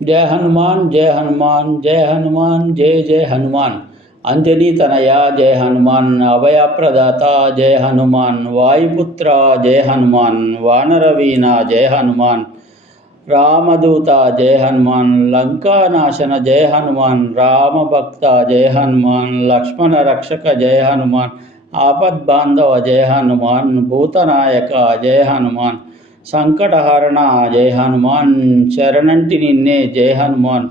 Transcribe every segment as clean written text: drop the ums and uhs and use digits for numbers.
जय हनुमान जय हनुमान जय हनुमान जय जय हनुमान। अंजनी तनया जय हनुमान। अभय प्रदाता जय हनुमान। वायुपुत्र जय हनुमान। वानरवीना जय हनुमान। रामदूत जय हनुमान। लंका नाशन जय हनुमान। राम भक्त जय हनुमान। लक्ष्मण रक्षक जय हनुमान। आपद बांधव जय हनुमान। भूतनायक जय हनुमान। संकटहरण जय हनुमान। शरणंटि निन्ने जय हनुमान।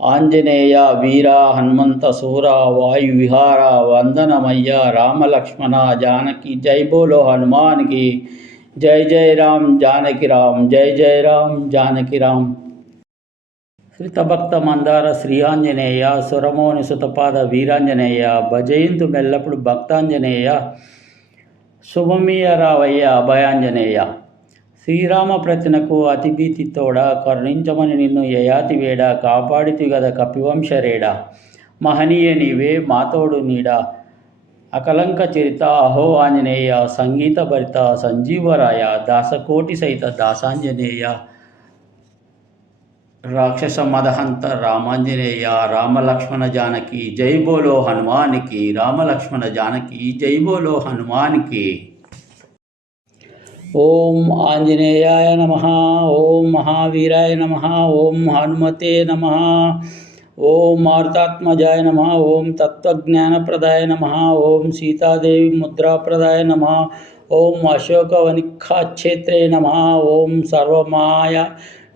आंजनेय वीर हनुमंत सूर वायुविहार वंदनमయ్య राम लक्ष्मण जानकी जय बोलो हनुमान की जय। जय राम जानकी राम जय जय राम जानकी राम। శ్రితభక్త మందార శ్రీ ఆంజనేయ సురమోని సుతపాద వీరాంజనేయ భజయంతు మెల్లప్పుడు భక్తాంజనేయ శుభమీయ రావయ్య అభయాంజనేయ। శ్రీరామ ప్రతినకు అతిభీతి తోడ కరుణించమని నిన్ను యయాతి వేడ కాపాడితి గద కపివంశరేడ। మహనీయ నీవే మాతోడు నీడ అకలంక చరిత అహో ఆంజనేయ సంగీత భరిత సంజీవరాయ దాసకోటి సహిత దాసాంజనేయ। राक्षस मदहंत रामांजनेय राम लक्ष्मण जानकी जय बोलो हनुमान की। राम लक्ष्मण जानकी जय बोलो हनुमान की। ओम आंजनेयाय नमः। ओम महावीराय नमः। ओम हनुमते नमः। ओम मारुतात्मजाय नमः। ओम तत्वज्ञानप्रदाय नमः। ओम सीतादेवी मुद्राप्रदाय नमः। ओम अशोकवनिखाक्षेत्रे नमः। ओम सर्वमाया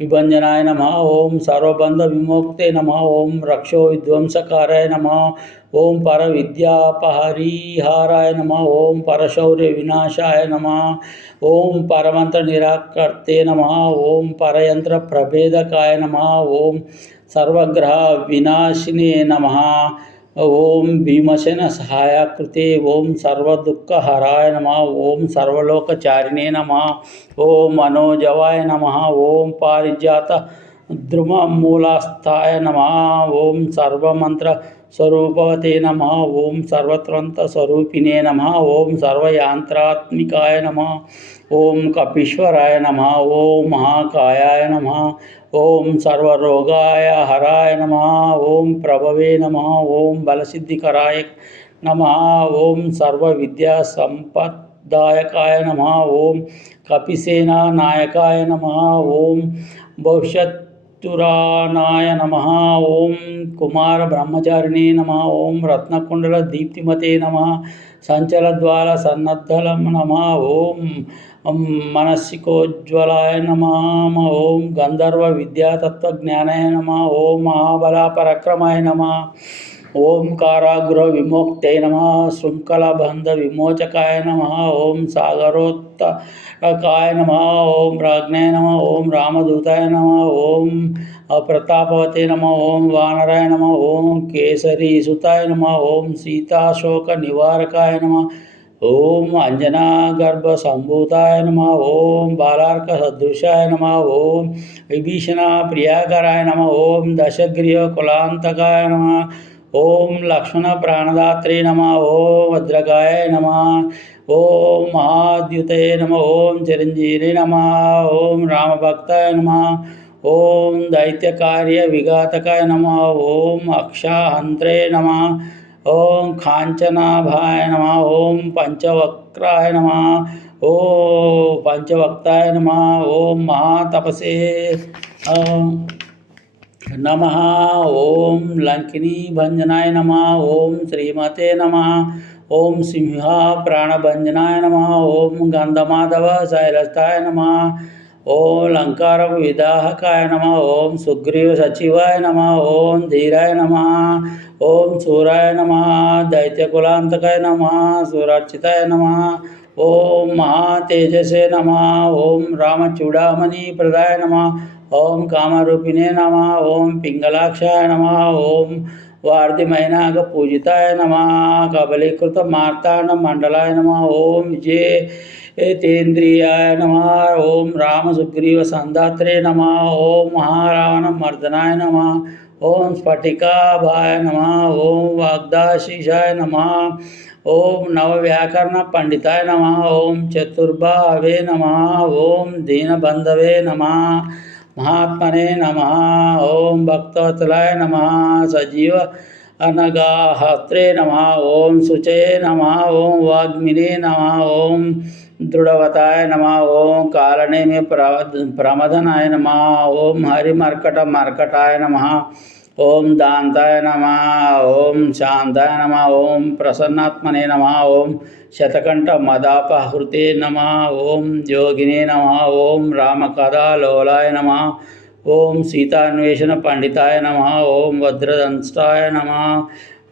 विभंजनाय नमः। ओम सर्वबंध विमोक्ते नमः। ओम रक्षो विध्वंसकाराय नमः। ओम परविद्यापहरिहाराय नमः। ओम परशौर्य विनाशाय नमः। ओम परमंत्र निराकर्ते नमः। ओम परयंत्र प्रभेदकाय नमः। ओम सर्वग्रह विनाशिने नमः। ओम भीमसेन सहायकृते। ओम सर्वदुःखहराय नमः। ओम सर्वलोकचारिणे नमः। ओम मनोजवाय नमः। ओम पारिजात द्रुममूलस्थाय नमः। ओम सर्वमंत्र स्वरूपवते नमः। ओम सर्वत्रंत स्वरूपिणे नमः। ओम सर्वयांत्रात्मिकाय नमः। ओम कपीश्वराय नमः। ओम महाकायाय नमः। ओम सर्वरोगाय हराय नमः। ओम प्रभवे नमः। ओम बलसिद्धिकराय नमः। ओम सर्वविद्या संपदायकाय नमः। ओम कपिसेना नायकाय नमः। ओम भविष्यत्पुराणाय नमः। ओम कुमार ब्रह्मचारिणे नमः। ओम रत्नकुंडल दीप्तिमते नमः। संचलद्वार सन्नद्धलं नमः। ओम मनस्सिकोज्ज्वलाय नमः। ओम गंधर्व विद्यातत्वज्ञानाय नमः। ओम महाबला पराक्रमाय नमः। ओम कारागृह विमोक्ते नमः। शृंखलाबंध विमोचकाय नमः। ओम सागरोत्तरकाय नमः। ओम राज्ञाय नमः। ओम रामदूताय नमः। ओम प्रतापवते नमः। ओम वानराय नमः। ओम केसरी सुताय नमः। ओम सीताशोक निवारकाय नमः। ओम अंजना गर्भ संभूताय नमः। ओम बालार्क सदृशाय नमः। ओम विभीषण प्रियाकराय नमः। ओम दशग्रीव कुलांतकाय नमः। ओम लक्ष्मण प्राणदात्रे नमः। ओम भद्रकाय नमः। ओम महाद्युते नमः। ओम चिरंजीवी नमः। ओम रामभक्ताय नमः। ओम दैत्यकार्य विघातकाय नमः। ओम अक्षाहंत्रे नमः। ओम कांचनाभाय नमः। ओम पंचवक्राय नमः। ओम पंचवक्ताय नमः। ओम महातपसे नमः। ओम लंकिनी भंजनाय नमः। ओम श्रीमते नमः। ओम सिंह प्राणभंजनाय नमः। ओम गंधमाधव शैलस्थाय नमः। ओम लंकार विदाहकाय नमः। ओम सुग्रीव सचिवाय नमः। ओम धीराय नमः। ओम सूराय नमः। दैत्यकुलांतकाय नमः। सुरक्षिताय नमः। ओम महातेजसे नमः। ओम रामचूड़ामणि प्रदाय नमः। ओम कामरूपिणे नमः। ओम पिंगलाक्षाय नमः। ओम वार्धिमैनाक पूजिताय नमः। कबलीकृत मार्तांड मंडलाय नमः। ओम विजयतेन्द्रियाय नमः। ओम राम सुग्रीव संधात्रे नमः। ओम महारावण मर्दनाय नमः। ओम स्फटिकाभाय नमः। ओम वाग्दाशीषाय नमः। ओम नवव्याकरण पंडिताय नमः। ओम चतुर्भावे नमः। ओम दीनबंधवे नमः। महात्मने नमः। ओम भक्तवत्सलाय नमः। सजीव अनगाहत्रे नमः। ओम शुचये नमः। ओम वाग्मिने नमः। ओम दृढ़वताय नमः। ओम कालने में प्रमदनाय नमः। ओम हरिमर्कट मर्कटाय नमः। ओम दान्ताय नमः। ओम शान्ताय नमः। ओम प्रसन्नात्मने नमः। ओम शतकंठ मदापहृते नमः। ओम योगिने नमः। ओम रामकथालोलाय नमः। ओम सीतान्वेषण पंडिताय नमः। ओम वज्रदंष्टाय नमः।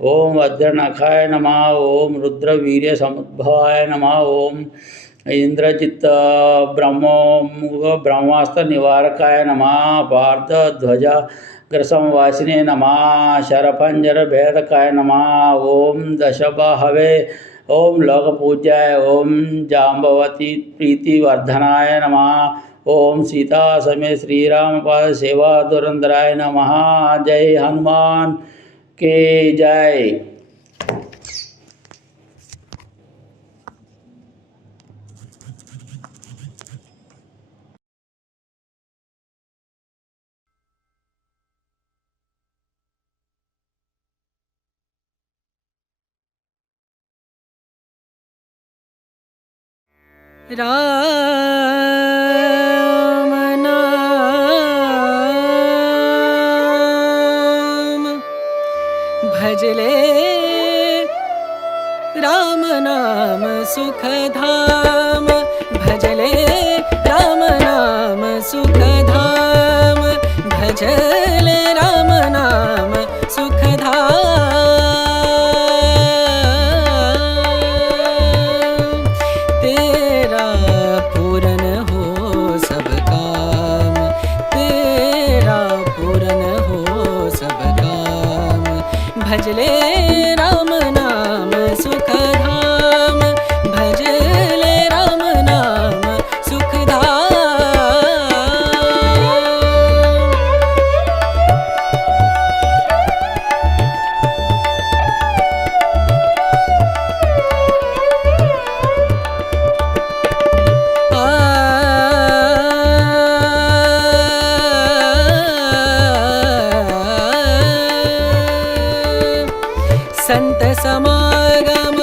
ओम वज्रनखाय नमः। ओम रुद्रवीर्य समुद्भवाय नमः। ओम इंद्रजित ब्रह्मास्त्र निवारकाय नमः। पार्थ ध्वजा ग्रसमवासिने नमः। शरपंजर भेदकाय नमः। ओम दशबाहवे ओम लोकपूज्याय ओम जाम्बवती प्रीतिवर्धनाय नमः। ओम सीता समेत श्री राम पाद सेवा धुरंधराय नमः। जय हनुमान के जय। राम नाम भजले राम नाम सुखधाम भजले राम नाम सुखधाम भजले राम नाम सुखधाम भजले राम नाम सुखधाम भजले राम नाम संत समागम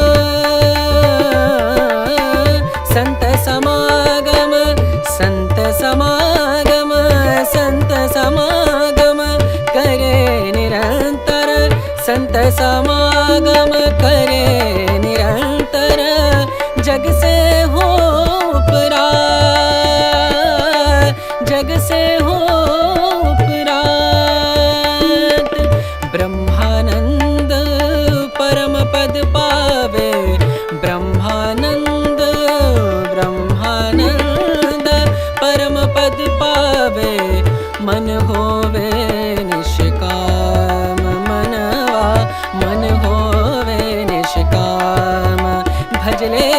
संत समागम संत समागम संत समागम करे निरंतर संत समागम करे निरंतर जग से हो उपरात जग से हो उपरात ब्रह्मानंद परम पद पावे ब्रह्मानंद ब्रह्मानंद परम पद पावे मन होवे निष्काम मनवा मन होवे निष्काम भजले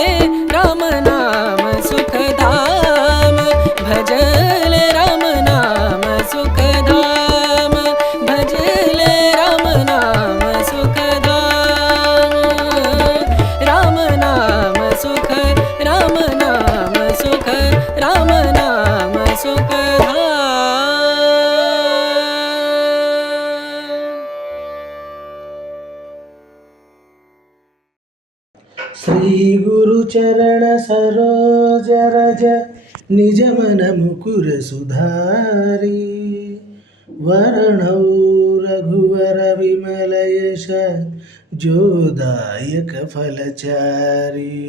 राम नाम सुखधाम भजले राम नाम सुखधाम भजले राम नाम सुखधाम राम नाम सुख राम नाम सुख राम नाम सुखधाम। श्री गुरु चरण सरोज रज निज मन मुकुर सुधारी वरणौ रघुवर विमल यश जोदायक फलचारी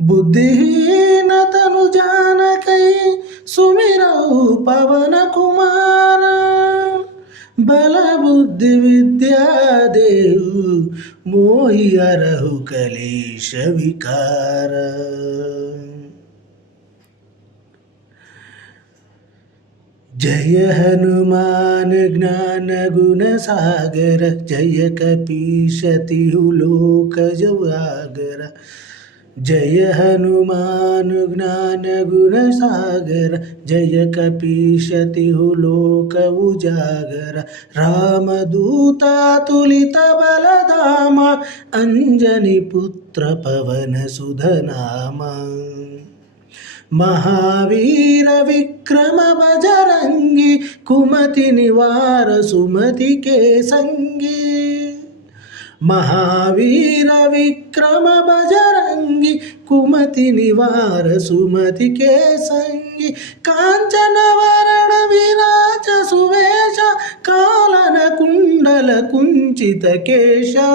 बुद्धिहीन तनु जानकै सुमिरौ पवन कुमार बल बुद्धि विद्या देहु मोहि हरहु कलेश विकार। जय हनुमान ज्ञान गुण सागर जय कपीश तिहु लोक उजागर जय हनुमान ज्ञान गुण सागर जय कपीश तिहु लोक उजागर रामदूत तुलित बलधामा अंजनी पुत्र पवन सुत नामा महावीर विक्रम बजरंगी कुमति निवार सुमति के संगी महावीर विक्रम बजरंगी कुमति निवार सुमति के संगी कांचन वरण विराज सुवेश कालन कुंडल कुंचित केशा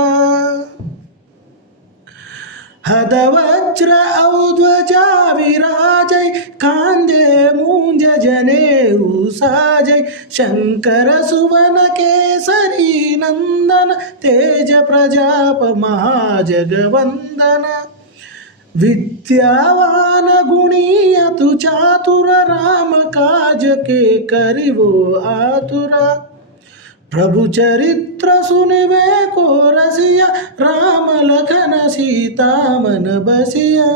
हदवज्र औध्वजा विराजै कांदे मूंज जनेऊ साजै शंकर सुवन केसरी नंदन तेज प्रजाप महाजगवंदन विद्यावान गुणी अतु चातुर राम काज के करिवो आतुरा प्रभु चरित्र सुनिवे को रसिया राम लखन सीता मन बसिया।